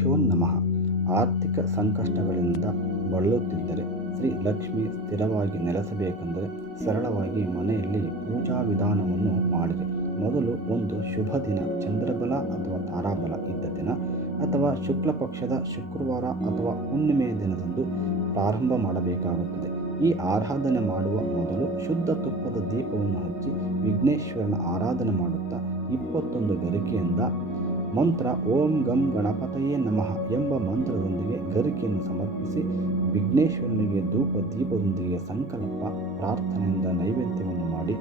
ಶ್ರೀಗುರುಭ್ಯೋ ನಮಃ. ಆರ್ಥಿಕ ಸಂಕಷ್ಟಗಳಿಂದ ಬಳಲುತ್ತಿದ್ದರೆ ಶ್ರೀ ಲಕ್ಷ್ಮಿ ಸ್ಥಿರವಾಗಿ ನೆಲೆಸಬೇಕೆಂದರೆ ಸರಳವಾಗಿ ಮನೆಯಲ್ಲಿ ಪೂಜಾ ವಿಧಾನವನ್ನು ಮಾಡಿರಿ. ಮೊದಲು ಒಂದು ಶುಭ ದಿನ, ಚಂದ್ರಬಲ ಅಥವಾ ತಾರಾಬಲ ಇದ್ದ ದಿನ ಅಥವಾ ಶುಕ್ಲ ಪಕ್ಷದ ಶುಕ್ರವಾರ ಅಥವಾ ಹುಣ್ಣಿಮೆಯ ದಿನದಂದು ಪ್ರಾರಂಭ ಮಾಡಬೇಕಾಗುತ್ತದೆ. ಈ ಆರಾಧನೆ ಮಾಡುವ ಮೊದಲು ಶುದ್ಧ ತುಪ್ಪದ ದೀಪವನ್ನು ಹಚ್ಚಿ ವಿಘ್ನೇಶ್ವರನ ಆರಾಧನೆ ಮಾಡುತ್ತಾ 21 ಗರಿಕೆಯಿಂದ ಮಂತ್ರ ಓಂ ಗಂ ಗಣಪತಯೇ ನಮಃ ಎಂಬ ಮಂತ್ರದೊಂದಿಗೆ ಗರಿಕೆಯನ್ನು ಸಮರ್ಪಿಸಿ ವಿಘ್ನೇಶ್ವರನಿಗೆ ಧೂಪ ದೀಪದೊಂದಿಗೆ ಸಂಕಲ್ಪ ಪ್ರಾರ್ಥನೆಯಿಂದ ನೈವೇದ್ಯವನ್ನು ಮಾಡಿ,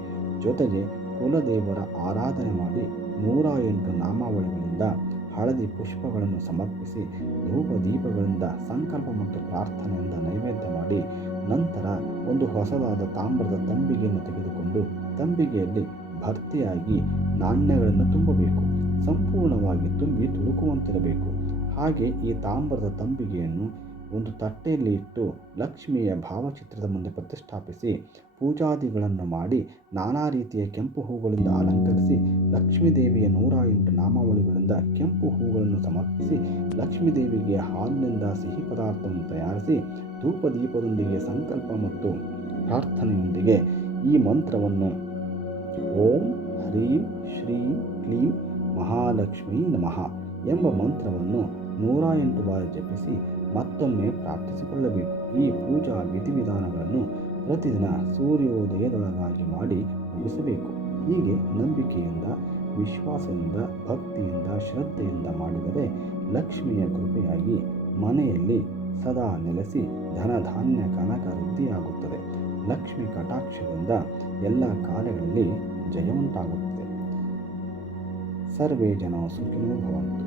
ಜೊತೆಗೆ ಕುಲದೇವರ ಆರಾಧನೆ ಮಾಡಿ 108 ನಾಮಾವಳಿಗಳಿಂದ ಹಳದಿ ಪುಷ್ಪಗಳನ್ನು ಸಮರ್ಪಿಸಿ ಧೂಪ ದೀಪಗಳಿಂದ ಸಂಕಲ್ಪ ಮತ್ತು ಪ್ರಾರ್ಥನೆಯಿಂದ ನೈವೇದ್ಯ ಮಾಡಿ, ನಂತರ ಒಂದು ಹೊಸದಾದ ತಾಮ್ರದ ತಂಬಿಗೆಯನ್ನು ತೆಗೆದುಕೊಂಡು ತಂಬಿಗೆಯಲ್ಲಿ ಭರ್ತಿಯಾಗಿ ನಾಣ್ಯಗಳನ್ನು ತುಂಬಬೇಕು. ಸಂಪೂರ್ಣವಾಗಿ ತುಂಬಿ ತುಳುಕುವಂತಿರಬೇಕು. ಹಾಗೆ ಈ ತಾಮ್ರದ ತಂಬಿಗೆಯನ್ನು ಒಂದು ತಟ್ಟೆಯಲ್ಲಿ ಇಟ್ಟು ಲಕ್ಷ್ಮಿಯ ಭಾವಚಿತ್ರದ ಮುಂದೆ ಪ್ರತಿಷ್ಠಾಪಿಸಿ ಪೂಜಾದಿಗಳನ್ನು ಮಾಡಿ ನಾನಾ ರೀತಿಯ ಕೆಂಪು ಹೂಗಳಿಂದ ಅಲಂಕರಿಸಿ ಲಕ್ಷ್ಮೀದೇವಿಯ 108 ನಾಮಾವಳಿಗಳಿಂದ ಕೆಂಪು ಹೂಗಳನ್ನು ಸಮರ್ಪಿಸಿ ಲಕ್ಷ್ಮೀದೇವಿಗೆ ಹಾಲಿನಿಂದ ಸಿಹಿ ಪದಾರ್ಥವನ್ನು ತಯಾರಿಸಿ ಧೂಪ ದೀಪದೊಂದಿಗೆ ಸಂಕಲ್ಪ ಮತ್ತು ಪ್ರಾರ್ಥನೆಯೊಂದಿಗೆ ಈ ಮಂತ್ರವನ್ನು ಓಂ ಹ್ರೀಂ ಶ್ರೀಂ ಕ್ಲೀಂ ಮಹಾಲಕ್ಷ್ಮೀ ನಮಃ ಎಂಬ ಮಂತ್ರವನ್ನು 108 ಬಾರಿ ಜಪಿಸಿ ಮತ್ತೊಮ್ಮೆ ಪ್ರಾರ್ಥಿಸಿಕೊಳ್ಳಬೇಕು. ಈ ಪೂಜಾ ವಿಧಿವಿಧಾನಗಳನ್ನು ಪ್ರತಿದಿನ ಸೂರ್ಯೋದಯದೊಳಗಾಗಿ ಮಾಡಿ ಮುಗಿಸಬೇಕು. ಹೀಗೆ ನಂಬಿಕೆಯಿಂದ, ವಿಶ್ವಾಸದಿಂದ, ಭಕ್ತಿಯಿಂದ, ಶ್ರದ್ಧೆಯಿಂದ ಮಾಡಿದರೆ ಲಕ್ಷ್ಮಿಯ ಕೃಪೆಯಾಗಿ ಮನೆಯಲ್ಲಿ ಸದಾ ನೆಲೆಸಿ ಧನಧಾನ್ಯ ಕನಕ ವೃದ್ಧಿಯಾಗುತ್ತದೆ. ಲಕ್ಷ್ಮಿ ಕಟಾಕ್ಷದಿಂದ ಎಲ್ಲ ಕಾರ್ಯಗಳಲ್ಲಿ ಜಯ ಉಂಟಾಗುತ್ತದೆ. ಸರ್ವೇ ಜನ ಸುಖಿನೋ ಭವಂತು.